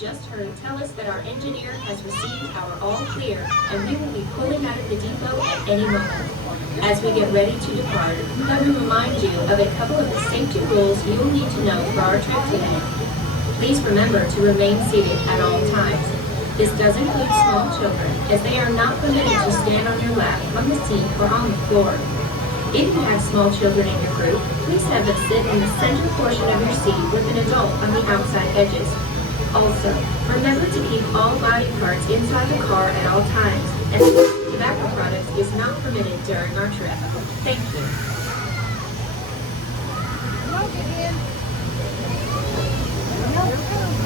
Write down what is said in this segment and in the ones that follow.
just heard tell us that our engineer has received our all clear and we will be pulling out of the depot at any moment. As we get ready to depart, let me remind you of a couple of the safety rules you will need to know for our trip today. Please remember to remain seated at all times. This does include small children, as they are not permitted to stand on your lap, on the seat, or on the floor. If you have small children in your group, please have them sit in the center portion of your seat with an adult on the outside edges. Also, remember to keep all body parts inside the car at all times, and tobacco products is not permitted during our trip. Thank you.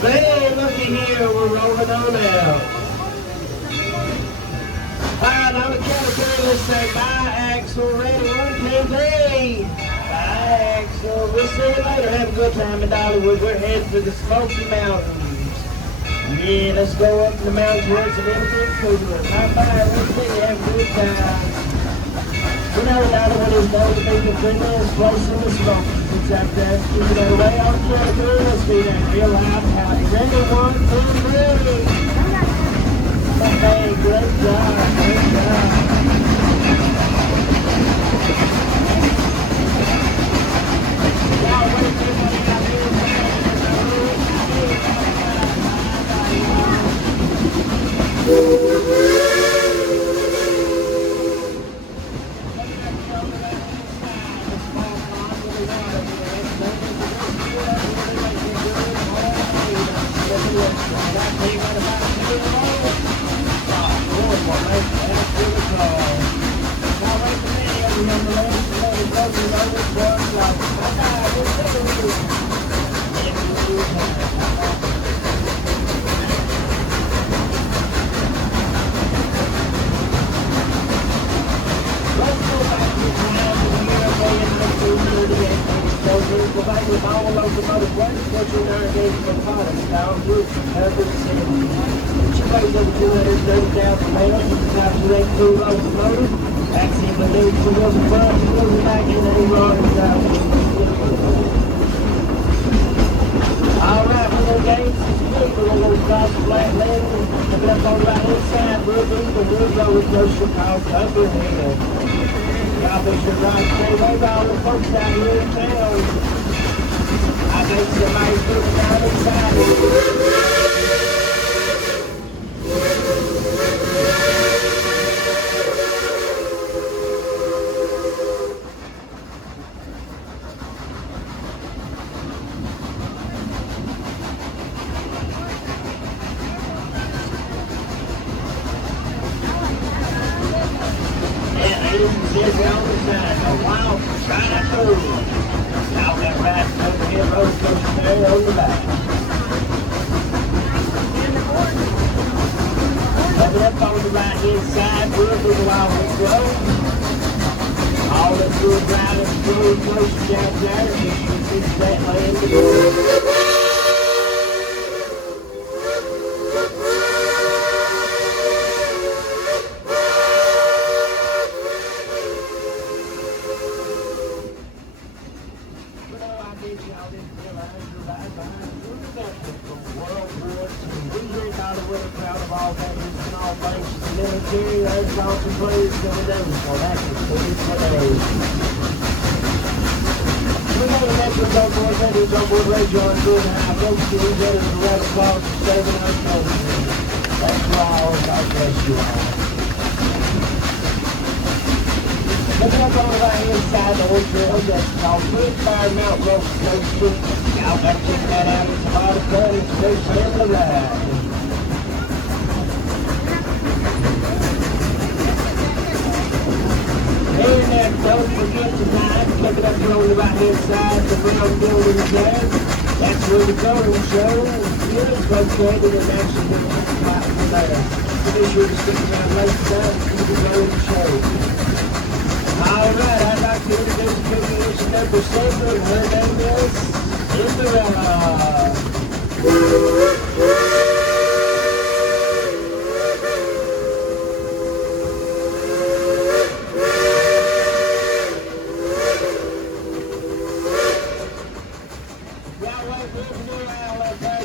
Hey, looky here, we're rolling on out. Alright, on the count of three, let's say bi-axle, ready, 1, 2, 3. Bi-axle, we'll see you later, have a good time in Dollywood. We're heading for the Smoky Mountains. Yeah, let's go up the mountains where it's a little bit cooler. Bye-bye, we'll see you, have a good time. You know, Dollywood is known to be the friendliest place in the Smokies. It's out there, keeping it away on the count of three, let's be that real loud and howdy. Ready, 1, 2, 3. Hey, great job, great job.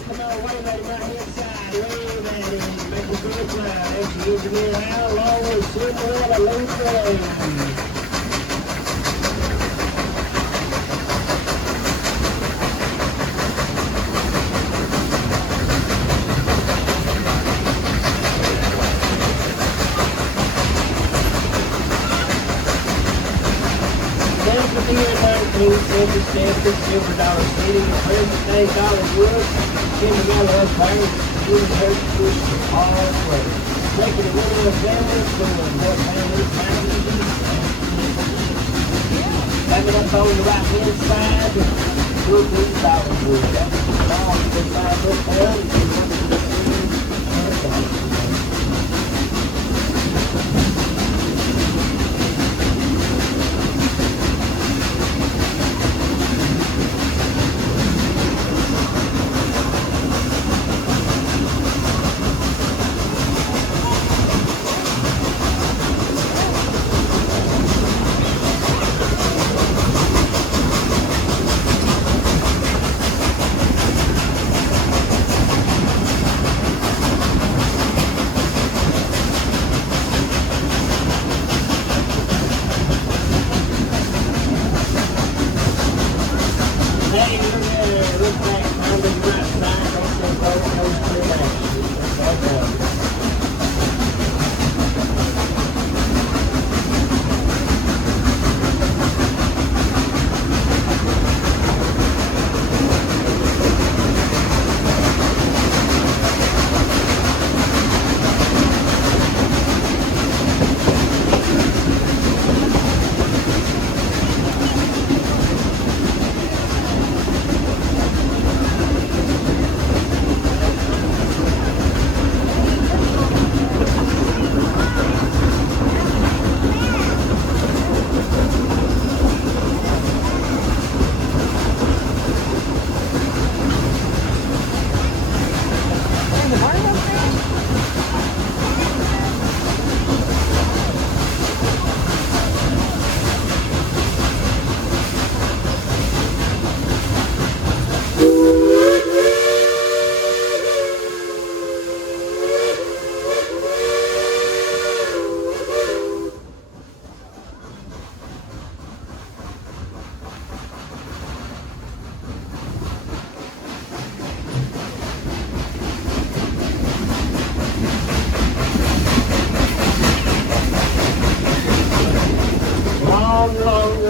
Come on, wait a minute, right here, Silver Dollar City, present day Dollywood, Cinderella Pirates, University Christian all way. Taking a little family from what family family. Coming up on the right hand side, we'll be Dollywood. That's the long beside the town.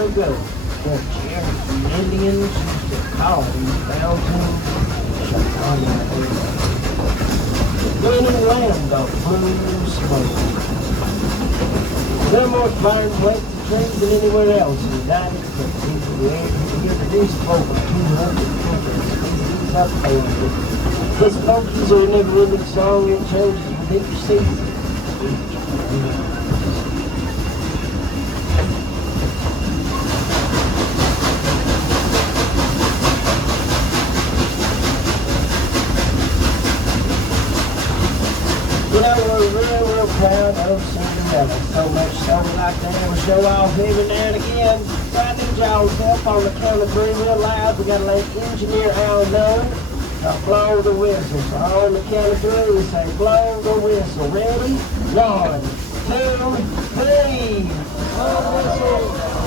Ago, the Indians used to call these mountains Chicago. Burning land of blue smoke. There are more fire plates and trees than anywhere else in the United States. We introduced over 200 species up there. This monkeys are a never-ending song that changes with each season. You know, we're real proud of Cinderella. So much so we like to have a show off every now and again. So I need y'all's help on the count of three real loud. We gotta let engineer Al know to blow the whistle. So on the count of three, we say blow the whistle. Ready? 1, 2, 3. Blow the whistle.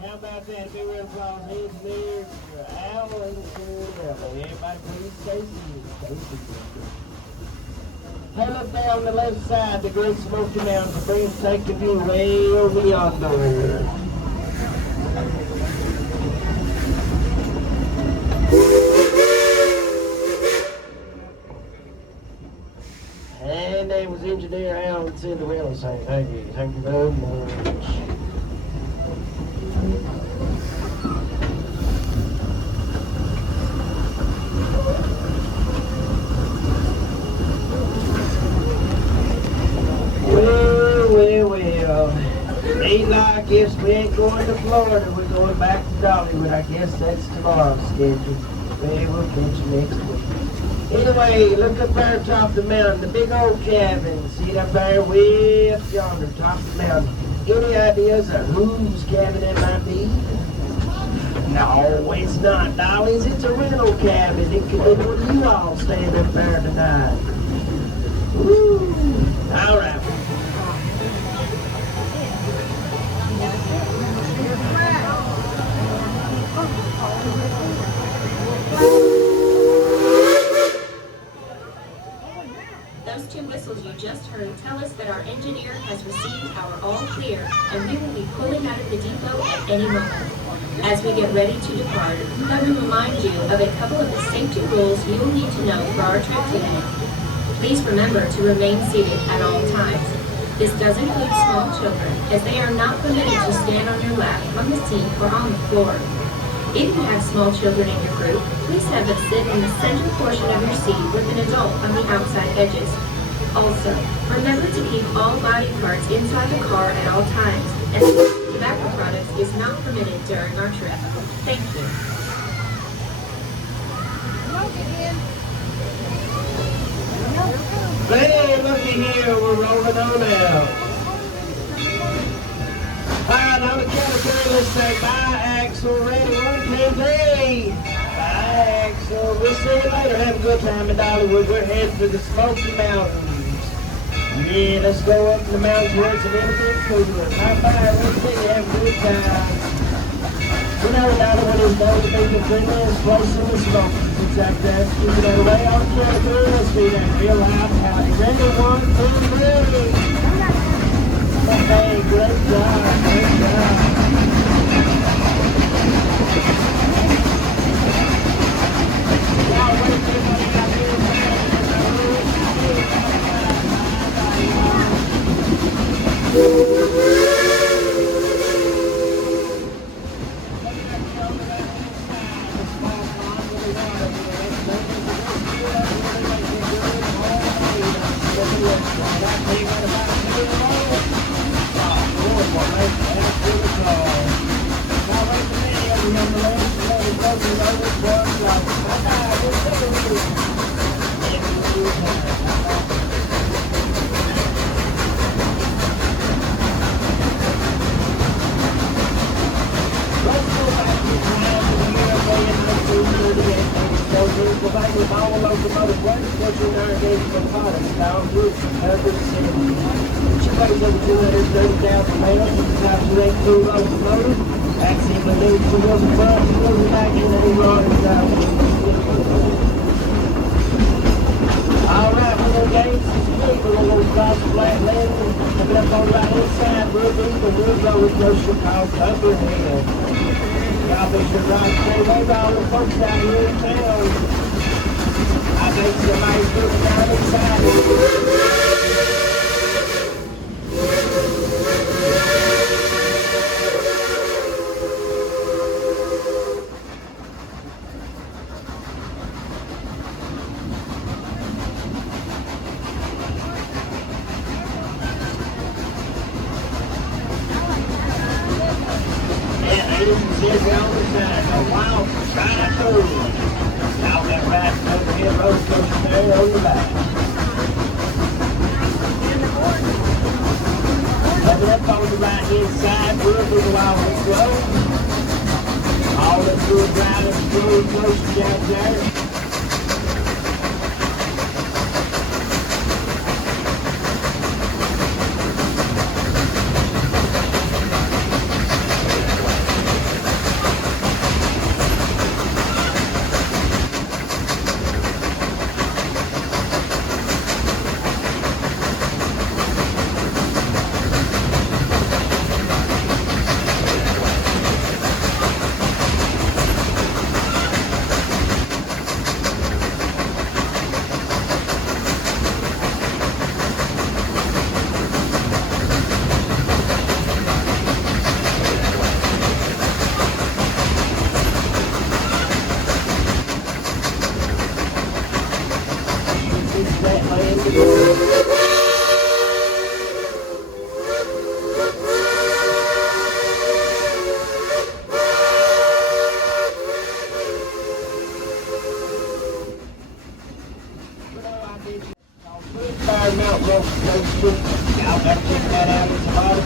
How about that? Big round of applause. Engineer Al and Cinderella. Everybody please stay seated. Hey, look there on the left side, the Great Smoky Mountains. Bring take the view way over yonder. Cinderella saying, hey, thank you very much. Well. Ain't like if we ain't going to Florida, we're going back to Dollywood. I guess that's tomorrow's schedule. Well, we'll catch you next week. Anyway, look up there top of the mountain, the big old cabin. See it up there way up yonder, top of the mountain. Any ideas of whose cabin it might be? No, it's not Dolly's. It's a rental cabin. It could be one of you all staying up there tonight. Woo! All right. Those two whistles you just heard tell us that our engineer has received our all clear, and we will be pulling out of the depot at any moment. As we get ready to depart, let me remind you of a couple of the safety rules you will need to know for our trip today. Please remember to remain seated at all times. This does include small children, as they are not permitted to stand on your lap, on the seat, or on the floor. If you have small children in your group, please have them sit in the center portion of your seat with an adult on the outside edges. Also, remember to keep all body parts inside the car at all times, and tobacco products is not permitted during our trip. Thank you. Hey, looky here, we're rolling on out. Alright, on the count of three, let's say bye, Axel. Ready, 1, 2, 3. Bye, Axel. We'll see you later. Have a good time in Dollywood. We're heading for the Smoky Mountains. Yeah, let's go up in the mountains where it's a little bit cooler. Bye-bye. We'll see you. Have a good time. You know, Dollywood is known to be the friendliest place in the Smokies. It's like that. Keep it away on the count of three. Let's be that real loud party. Ready, 1, 2, 3. Hey, great job, great job. Locomotive She weighs over 230,000 pounds. It's a Type 282 locomotive. Axle maneuver for wheels and front, wheels and back, and then Alright, we're going to gain some speed. We're going to go across the flat land. Coming up on the right hand side, we'll be the we'll go with no Chicago Hill. Y'all be sure to ride the same way all the folks out here in town. I think somebody's looking down inside.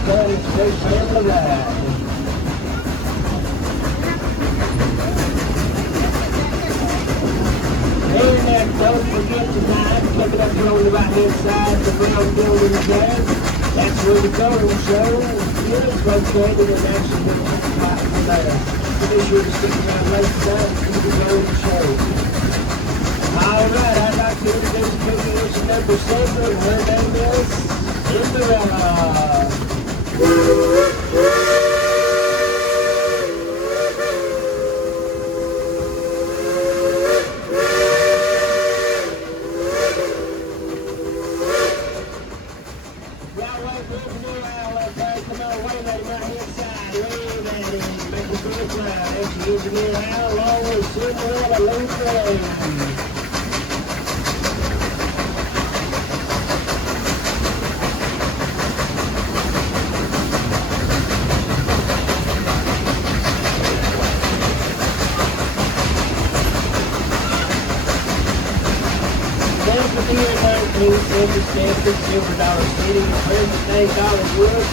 fun, especially on the ride. And don't forget tonight, coming up here on the right-hand side, the brown building there. That's where the photo show is located, and actually the spot for there. So be sure to stick around late tonight and see the golden show. Alright, I'd like to introduce Coalition number 7, and her name is Cinderella. Engineer Al, along with Cinderella, Railfan. Stanford, Silver Dollar City, present day Dollywood,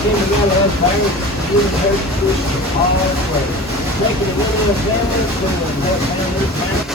Cinderella Bank, University Christian Hall Place. Making a little family from what family found.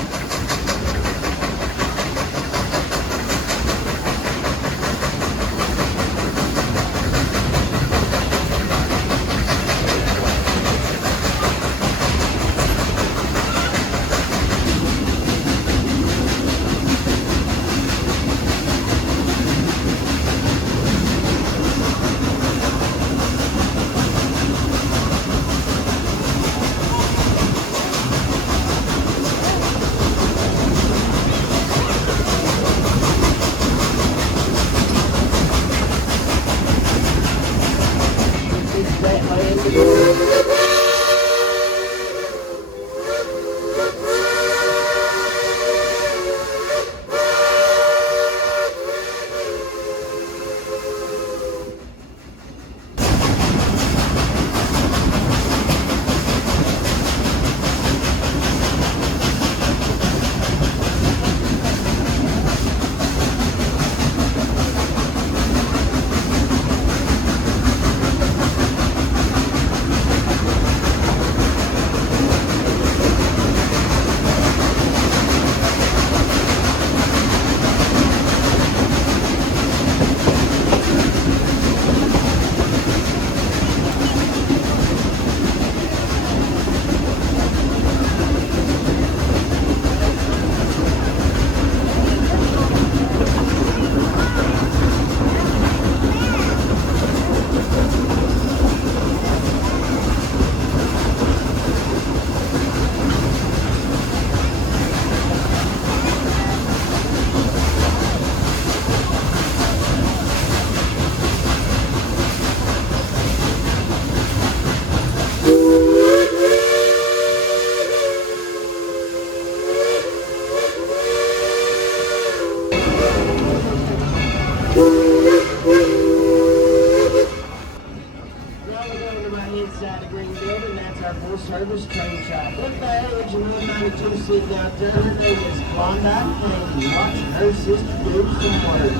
Service train shop. Look there, Original 92 sitting out there. Her name is Klondike Candy. Watching her sister do some work.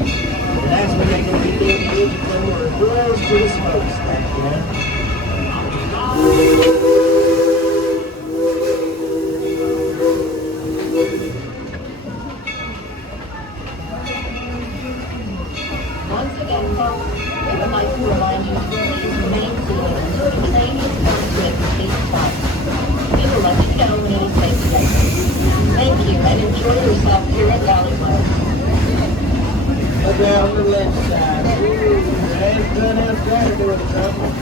And that's when they're going to be doing the engine from her wheels to the smokestack, Once again, folks, we would like to remind you to please remain seated until the train is started to complete stop. We will let you know when it is safe to exit. Thank you and enjoy yourself here at Dollywood. Look there on the left side. Ooh, that's good up there doing something.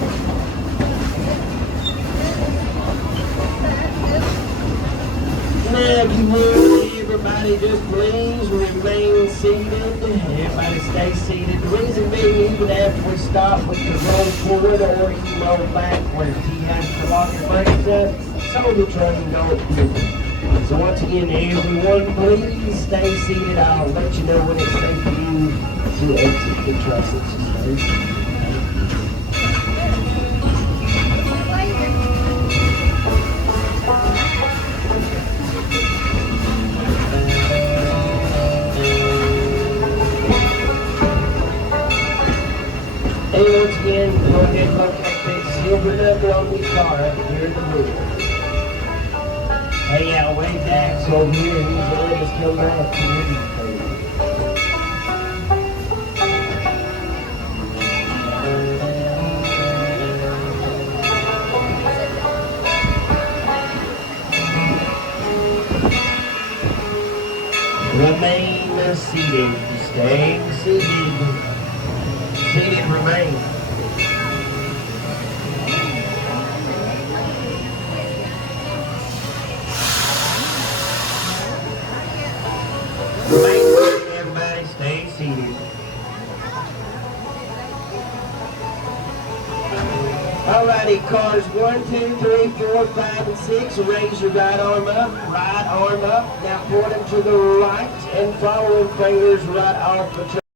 Now, if you would, everybody just please remain seated. Everybody stay seated. The reason being, even after we stop, we can roll forward or you can roll backward. You have to lock your brakes up so the train don't move. So once again, everyone, please stay seated. I'll let you know when it's safe for you to exit the trusses. Stay seated. Hey, once again, go ahead and locate that silver number on the car up here in the blue. Hey, Wade Dax over here, he's letting us come back here. Remain seated. Staying seated. Seated remain. Remain seated, everybody. Stay seated. Alrighty, cars 1, 2, 3, 4, 5, and 6. Raise your right arm up, right arm up. Now point them to the right and following fingers right off the